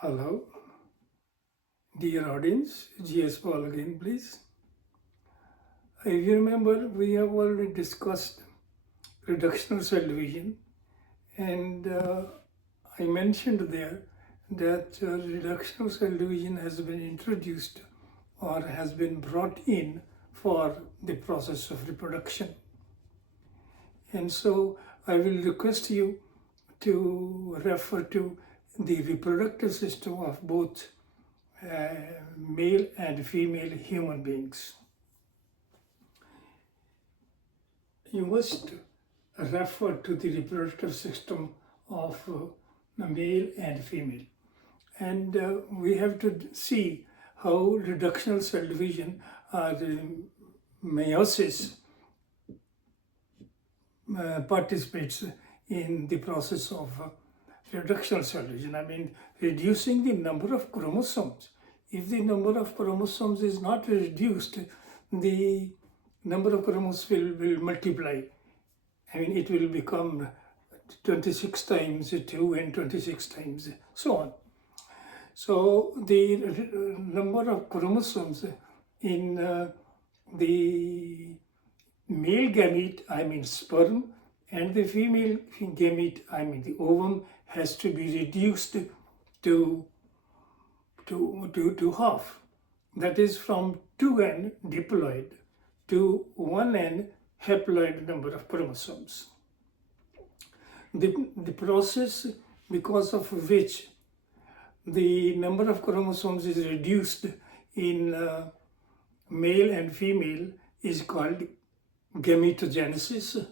Hello, dear audience. GS Paul again, please. If you remember, we have already discussed reductional cell division, and I mentioned there that reductional cell division has been introduced or has been brought in for the process of reproduction. And so I will request you to refer to the reproductive system of both male and female human beings. You must refer to the reproductive system of male and female. And we have to see how reductional cell division or meiosis participates in the process of reductional cell division. I mean, reducing the number of chromosomes. If the number of chromosomes is not reduced, the number of chromosomes will multiply. I mean, it will become 26 times 2 and 26 times so on. So the number of chromosomes in the male gamete, I mean sperm, and the female gamete, I mean the ovum, has to be reduced to half. That is from 2n diploid to 1n haploid number of chromosomes. The process because of which the number of chromosomes is reduced in male and female is called gametogenesis.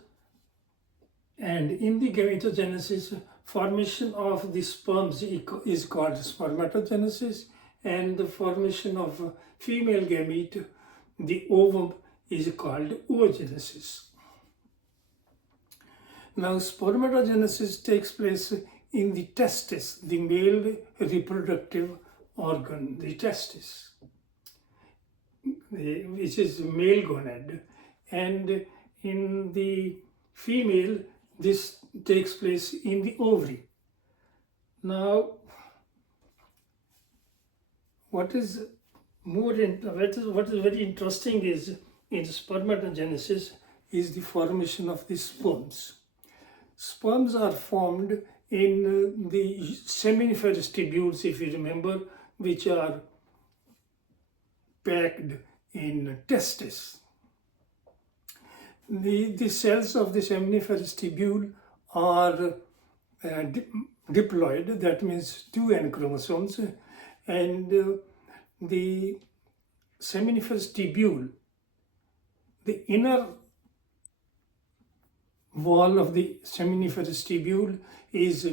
And in the gametogenesis, formation of the sperms is called spermatogenesis, and the formation of female gamete, the ovum, is called oogenesis. Now, spermatogenesis takes place in the testis, the male reproductive organ, the testis, which is male gonad, and in the female, this takes place in the ovary. Now, what is very interesting is in spermatogenesis is the formation of the sperms. Sperms are formed in the seminiferous tubules, if you remember, which are packed in testis. The cells of the seminiferous tubule are diploid, that means 2n chromosomes, and the seminiferous tubule, the inner wall of the seminiferous tubule is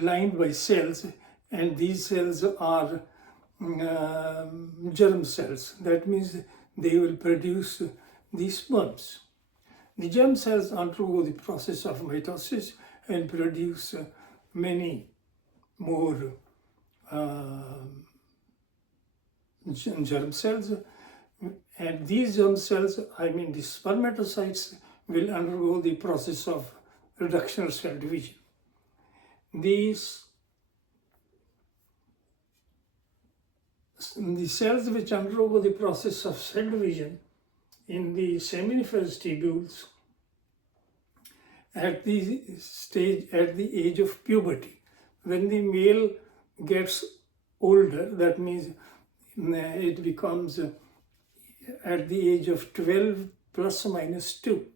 lined by cells, and these cells are germ cells. That means they will produce the sperms. The germ cells undergo the process of mitosis and produce many more germ cells, and these germ cells, I mean the spermatocytes, will undergo the process of reductional cell division. The cells which undergo the process of cell division in the seminiferous tubules at the age of puberty. When the male gets older, that means it becomes at the age of 12 plus or minus 2.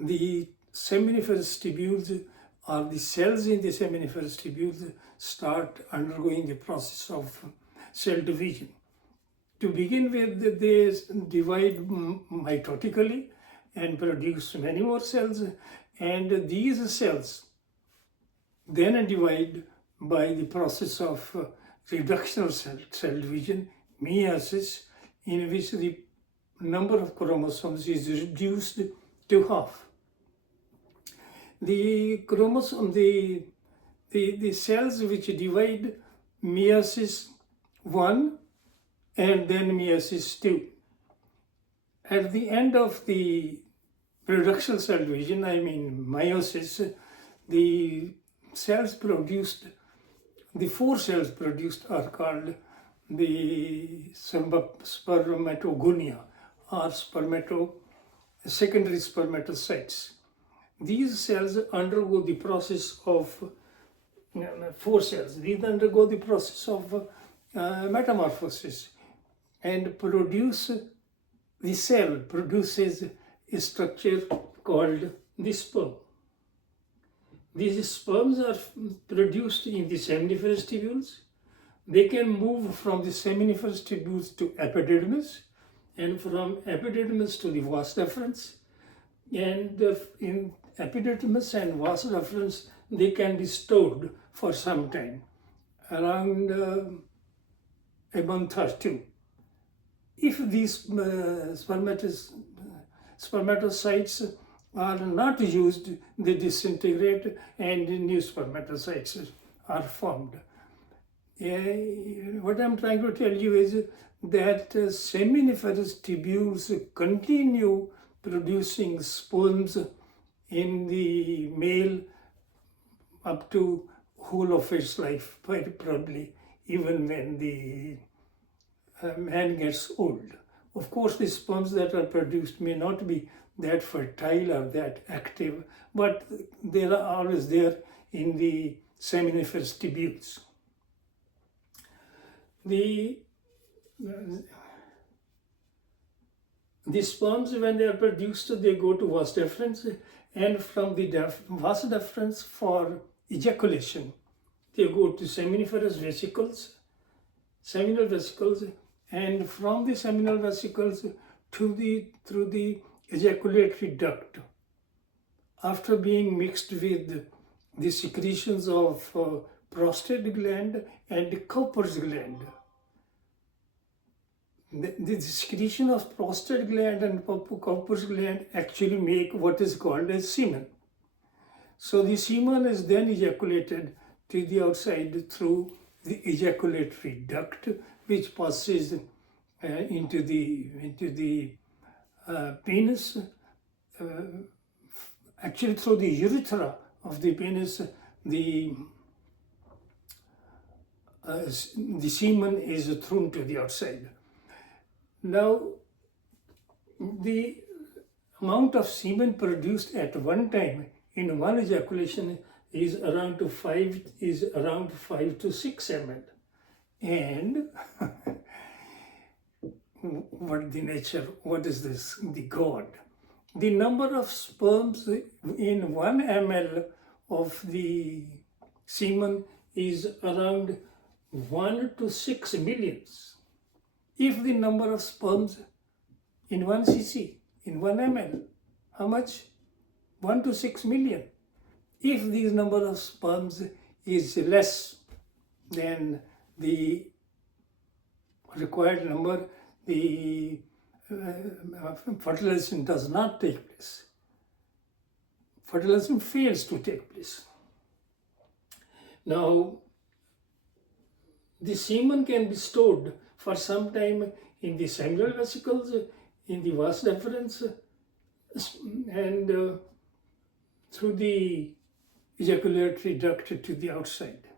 The seminiferous tubules, or the cells in the seminiferous tubules, start undergoing the process of cell division. To begin with, they divide mitotically and produce many more cells, and these cells then divide by the process of reductional cell division, meiosis, in which the number of chromosomes is reduced to half. The chromosome, the cells which divide meiosis 1 and then meiosis 2. At the end of the reductional cell division, I mean meiosis, the cells produced the 4 cells produced are called the spermatogonia or secondary spermatocytes. These cells undergo the process of 4 cells. These undergo the process of metamorphosis and the cell produces a structure called the sperm. These sperms are produced in the seminiferous tubules. They can move from the seminiferous tubules to epididymis, and from epididymis to the vas deferens. And in epididymis and vas deferens, they can be stored for some time, around a month or 2. If these spermatocytes are not used, they disintegrate and new spermatocytes are formed. What I'm trying to tell you is that seminiferous tubules continue producing sperms in the male up to whole of its life, quite probably, even when the man gets old. Of course, the sperms that are produced may not be that fertile or that active, but they are always there in the seminiferous tubules. The sperms, when they are produced, they go to vas deferens, and from the vas deferens for ejaculation, they go to seminal vesicles, and from the seminal vesicles through the ejaculatory duct. After being mixed with the secretions of prostate gland and Cowper's gland. The secretion of prostate gland and Cowper's gland actually make what is called as semen. So the semen is then ejaculated to the outside through the ejaculatory duct, which passes into the penis, actually through the urethra of the penis. The semen is thrown to the outside. Now, the amount of semen produced at one time in one ejaculation is around 5 to 6 ml. And what is this? The God. The number of sperms in 1 ml of the semen is around 1 to 6 millions. If the number of sperms in 1 cc, in 1 ml, how much? 1 to 6 million. If this number of sperms is less than the required number, the fertilization does not take place. Fertilization fails to take place. Now, the semen can be stored for some time in the seminal vesicles, in the vas deferens, and through the ejaculatory duct to the outside.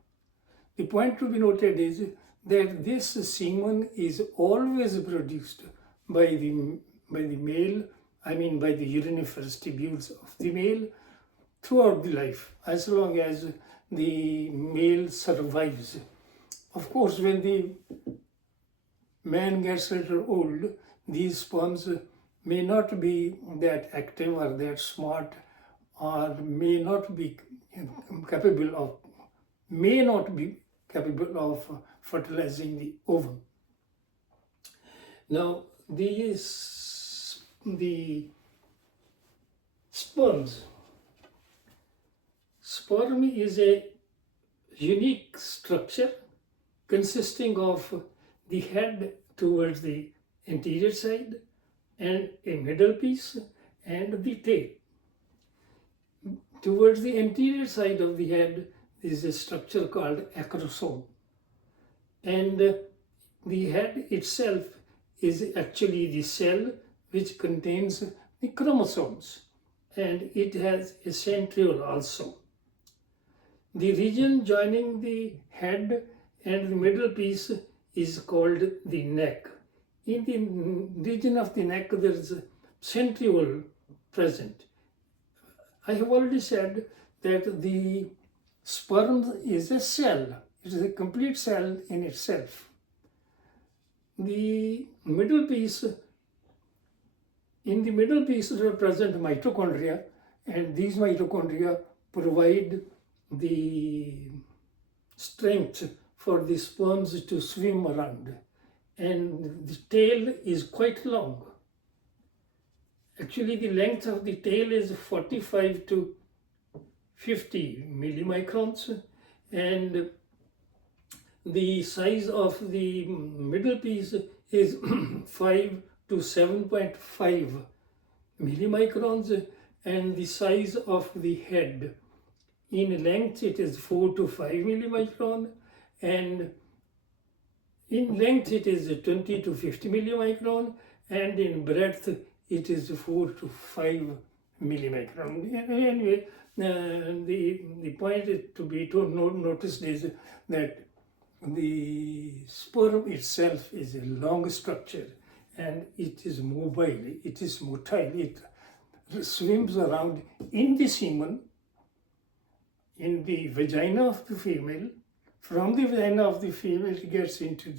The point to be noted is that this semen is always produced by the male, by the uriniferous tubules of the male throughout the life, as long as the male survives. Of course, when the man gets a little old, these sperms may not be that active or that smart, or may not be capable of fertilizing the ovum. Now, the sperms. Sperm is a unique structure consisting of the head towards the anterior side and a middle piece and the tail. Towards the anterior side of the head is a structure called acrosome, and the head itself is actually the cell which contains the chromosomes, and it has a centriole also. The region joining the head and the middle piece is called the neck. In the region of the neck, there is a centriole present. I have already said that the sperm is a cell. It is a complete cell in itself. The middle piece, in the middle piece there are present mitochondria, and these mitochondria provide the strength for the sperms to swim around, and the tail is quite long. Actually, the length of the tail is 45 to 50 millimicrons, and the size of the middle piece is 5 to 7.5 millimicrons, and the size of the head, in length it is 4 to 5 millimicron, and in length it is 20 to 50 millimicron, and in breadth it is 4 to 5 millimicron. Anyway, the point to be noticed is that the sperm itself is a long structure, and it is mobile, it is motile, it swims around in the semen, in the vagina of the female. From the vagina of the female, it gets into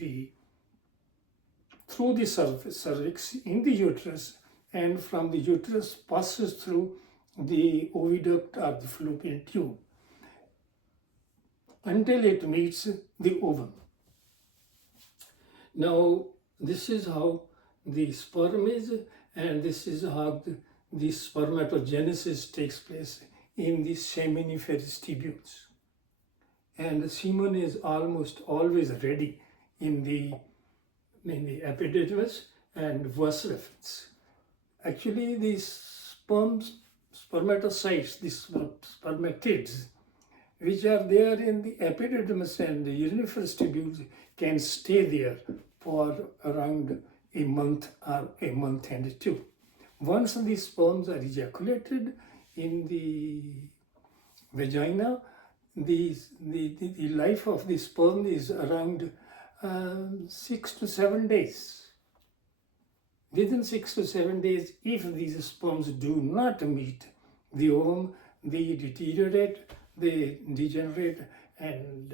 through the cervix, in the uterus, and from the uterus passes through the oviduct or the fallopian tube until it meets the ovum. Now, this is how the sperm is, and this is how the spermatogenesis takes place in the seminiferous tubules. And the semen is almost always ready in the epididymis and vas efferents. Actually, these spermatocytes, these spermatids, which are there in the epididymis and the uriniferous tubules, can stay there for around a month or a month and two. Once these sperms are ejaculated in the vagina, the life of the sperm is around 6 to 7 days. Within 6 to 7 days, if these sperms do not meet the ovum, they deteriorate, they degenerate, and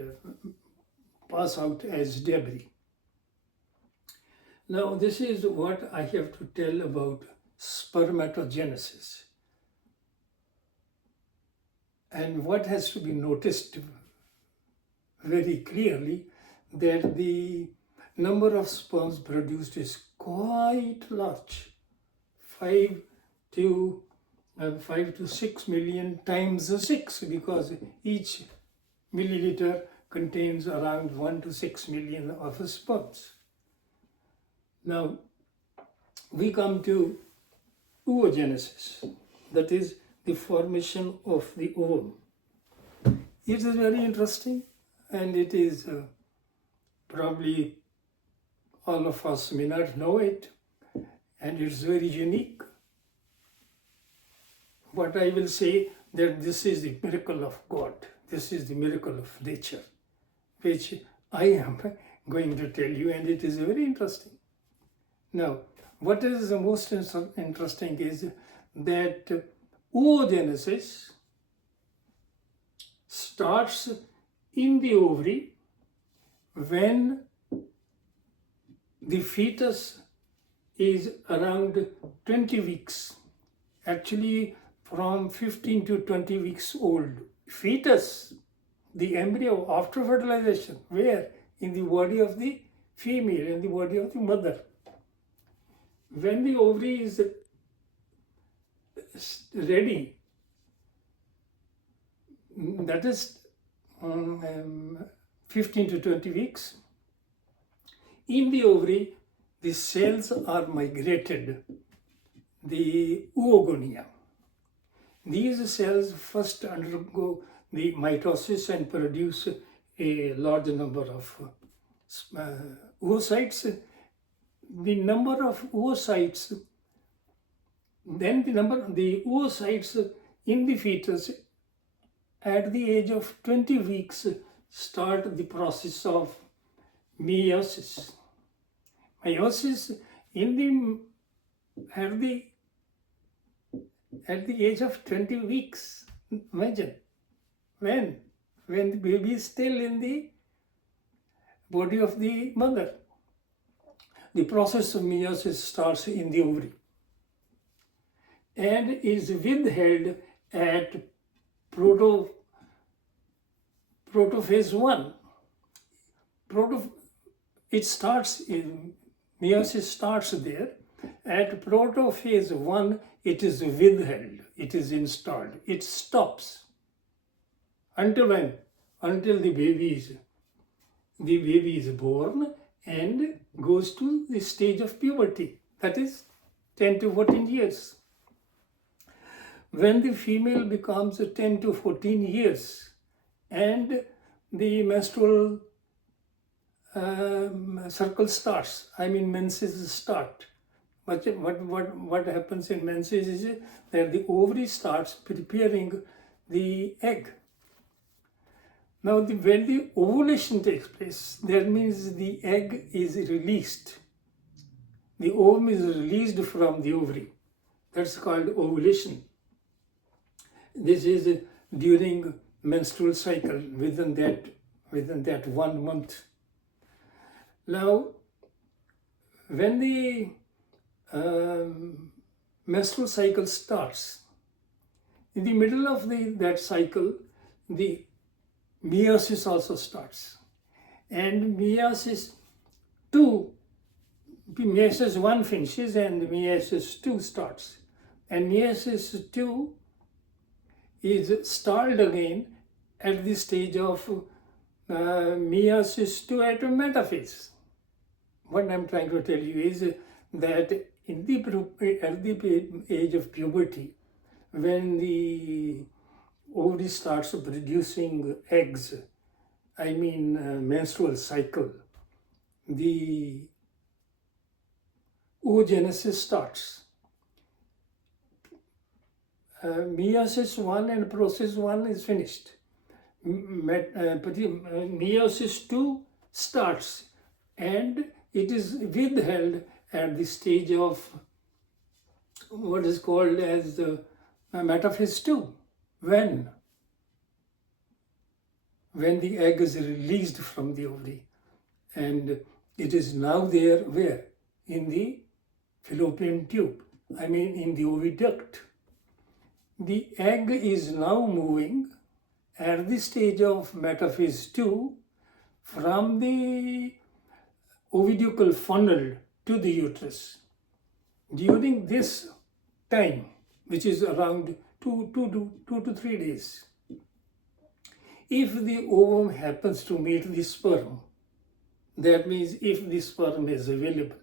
pass out as debris. Now, this is what I have to tell about spermatogenesis. And what has to be noticed very clearly, that the number of sperms produced is quite large, 5 to 6 million times 6, because each milliliter contains around 1 to 6 million of sperms. Now, we come to oogenesis, that is the formation of the ovum. It is very interesting, and it is probably all of us may not know it, and it's very unique. What I will say, that this is the miracle of God, this is the miracle of nature, which I am going to tell you, and it is very interesting. Now, what is the most interesting is that oogenesis starts in the ovary when the fetus is around 20 weeks, actually from 15 to 20 weeks old. Fetus, the embryo after fertilization, where? In the body of the female, in the body of the mother. When the ovary is ready, that is 15 to 20 weeks, in the ovary, the cells are migrated, the oogonia. These cells first undergo the mitosis and produce a large number of oocytes. The number of oocytes, then the oocytes in the fetus at the age of 20 weeks start the process of meiosis. Meiosis at the age of 20 weeks. Imagine when the baby is still in the body of the mother. The process of meiosis starts in the ovary and is withheld at protophase 1. Meiosis starts there. At protophase 1, it is withheld, it is installed, it stops. Until when? Until the baby is born and goes to the stage of puberty, that is 10 to 14 years. When the female becomes 10 to 14 years and the menstrual circle starts, menses start. But what happens in menses is that the ovary starts preparing the egg. Now, when the ovulation takes place, that means the egg is released. The ovum is released from the ovary. That's called ovulation. This is during menstrual cycle, within that 1 month. Now, when the menstrual cycle starts, in the middle of that cycle, the meiosis also starts. And meiosis 1 finishes and meiosis 2 starts. And meiosis 2 is stalled again at the stage of meiosis 2 at metaphase. What I'm trying to tell you is that at the age of puberty, when the ovary starts producing eggs, menstrual cycle, the oogenesis starts. Meiosis 1 and process 1 is finished. Meiosis 2 starts and it is withheld at the stage of what is called as metaphase 2. When the egg is released from the ovary and it is now there where? In the fallopian tube, in the oviduct. The egg is now moving at the stage of metaphase 2 from the oviducal funnel to the uterus. During this time, which is around 2 to 3 days, if the ovum happens to meet the sperm, that means if the sperm is available,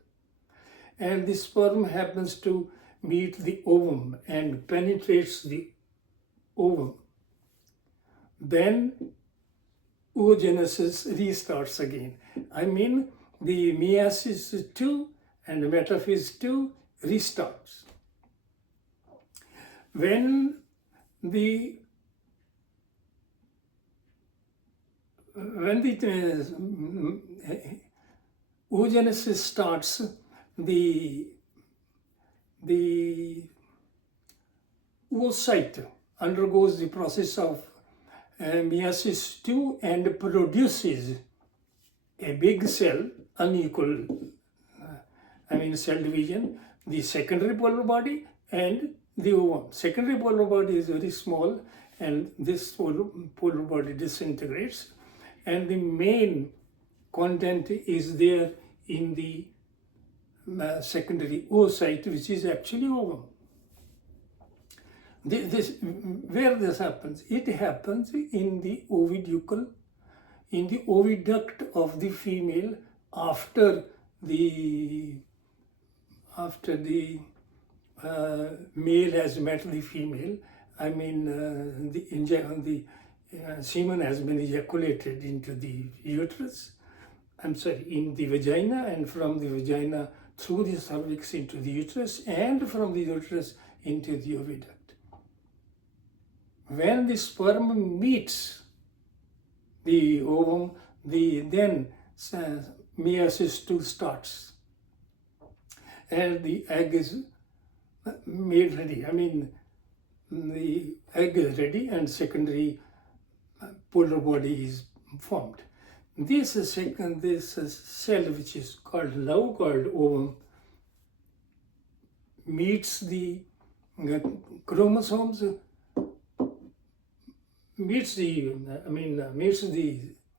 and the sperm happens to meet the ovum and penetrates the ovum, then oogenesis restarts again. The meiosis 2 and metaphase 2 restarts. When the oogenesis starts, the oocyte undergoes the process of meiosis 2 and produces a big cell, unequal cell division, the secondary polar body and the ovum. Secondary polar body is very small and this polar body disintegrates, and the main content is there in the secondary oocyte, which is actually ovum. Where this happens? It happens in the oviduct of the female after the male has met the female. The semen has been ejaculated into the uterus. In the vagina, and from the vagina through the cervix into the uterus, and from the uterus into the oviduct. when the sperm meets the ovum, then meiosis 2 starts, and the egg is made ready. I mean, the egg is ready and secondary polar body is formed. This cell, which is called ovum, meets the chromosomes, meets the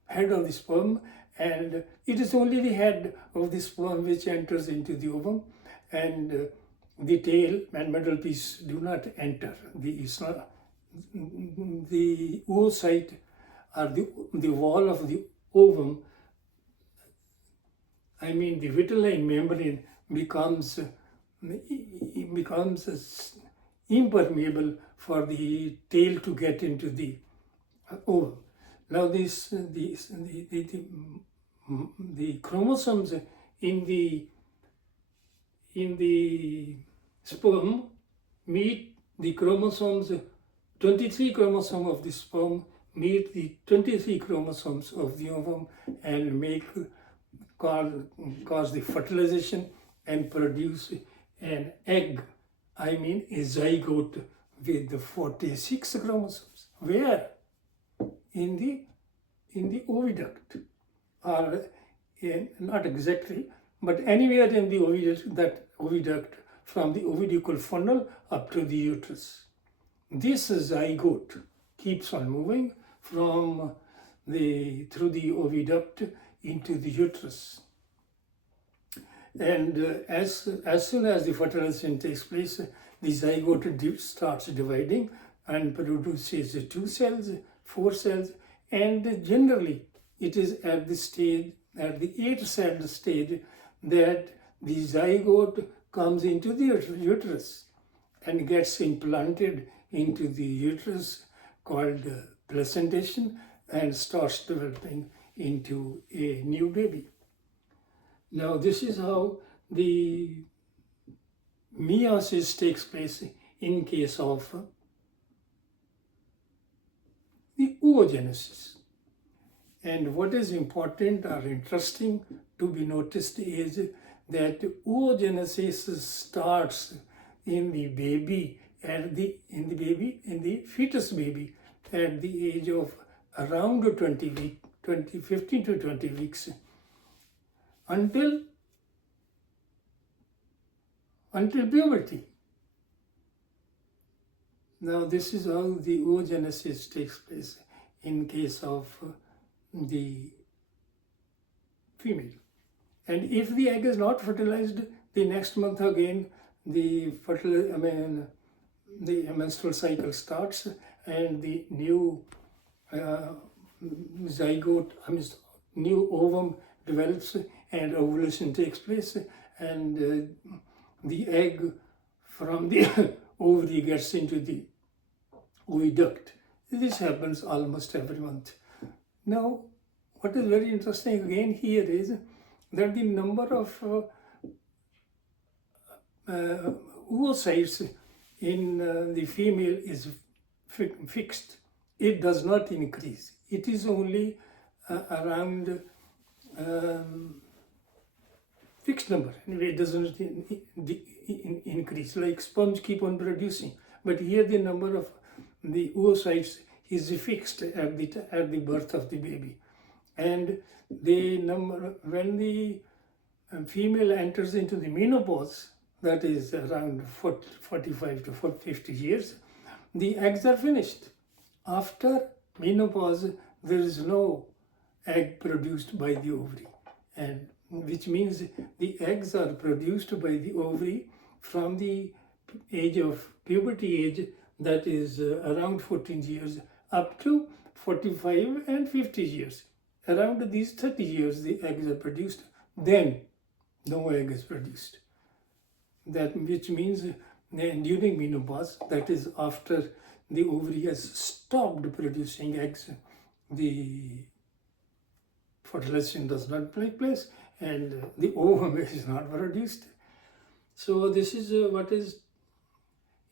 head of the sperm, and it is only the head of the sperm which enters into the ovum, and the tail and middle piece do not enter. The oocyte, or the wall of the ovum, I mean the vitelline membrane, becomes impermeable for the tail to get into the ovum. Now the chromosomes in the sperm meet the chromosomes, 23 chromosomes of the sperm meet the 23 chromosomes of the ovum and cause the fertilization and produce an egg, I mean a zygote with the 46 chromosomes. Where? In the oviduct, or not exactly, but anywhere in the oviduct from the oviducal funnel up to the uterus. This zygote keeps on moving through the oviduct into the uterus. And as soon as the fertilization takes place, the zygote starts dividing and produces 2 cells, 4 cells, and generally it is at the 8-celled stage, that the zygote comes into the uterus and gets implanted into the uterus, called placentation, and starts developing into a new baby. Now this is how the meiosis takes place in case of the oogenesis. And what is important or interesting to be noticed is that oogenesis starts in the baby, in the fetus baby, at the age of around 15 to 20 weeks, until puberty. Now this is how the oogenesis takes place in case of the female. And if the egg is not fertilized, the next month again the menstrual cycle starts, and the new zygote, new ovum develops, and ovulation takes place, and the egg from the ovary gets into the oviduct. This happens almost every month. Now, what is very interesting again here is that the number of oocytes in the female is fixed. It does not increase. It is only around fixed number. Anyway, it doesn't increase, like sperms keep on producing. But here the number of the oocytes is fixed at the birth of the baby. And the number, when the female enters into the menopause, that is around 45 to 50 years, the eggs are finished. After menopause, there is no egg produced by the ovary, and which means the eggs are produced by the ovary from the age of puberty age, that is around 14 years, up to 45 and 50 years. Around these 30 years, the eggs are produced. Then no egg is produced. Which means during menopause, that is after the ovary has stopped producing eggs, the fertilization does not take place, and the ovum is not produced. So this is what is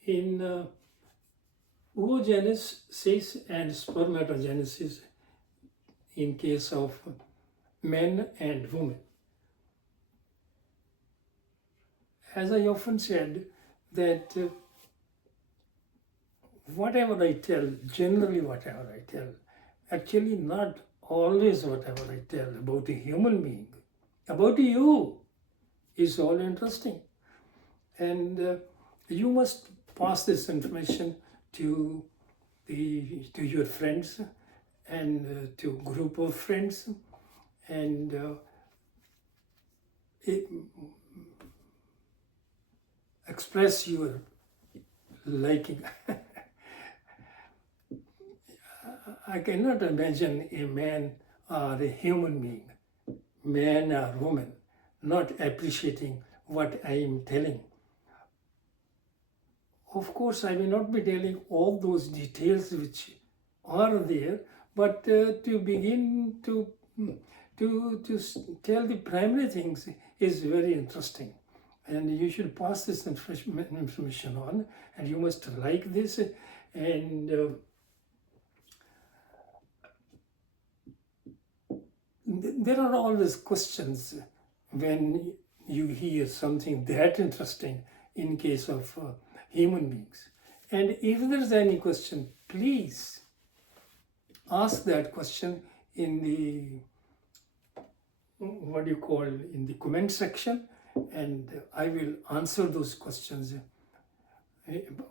in Oogenesis and spermatogenesis in case of men and women. As I often said, that whatever I tell, generally whatever I tell, actually not always whatever I tell about a human being, about you, is all interesting. And you must pass this information to your friends and to group of friends, and express your liking. I cannot imagine a man or a human being, man or woman, not appreciating what I am telling. Of course, I will not be telling all those details which are there, but to begin to tell the primary things is very interesting. And you should pass this information on, and you must like this. And there are always questions when you hear something that interesting in case of human beings. And if there's any question, please ask that question in the in the comment section, and I will answer those questions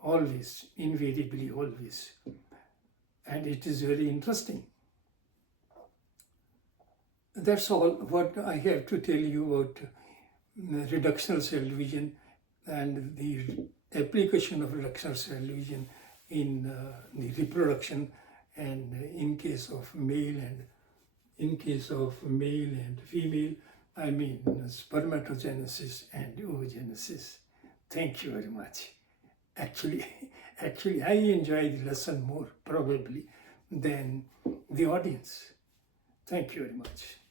always, invariably, always. And it is very interesting. That's all what I have to tell you about reductional cell division and the application of reductional cell division in the reproduction, and in case of male and female, I mean spermatogenesis and oogenesis. Thank you very much. Actually, I enjoy the lesson more probably than the audience. Thank you very much.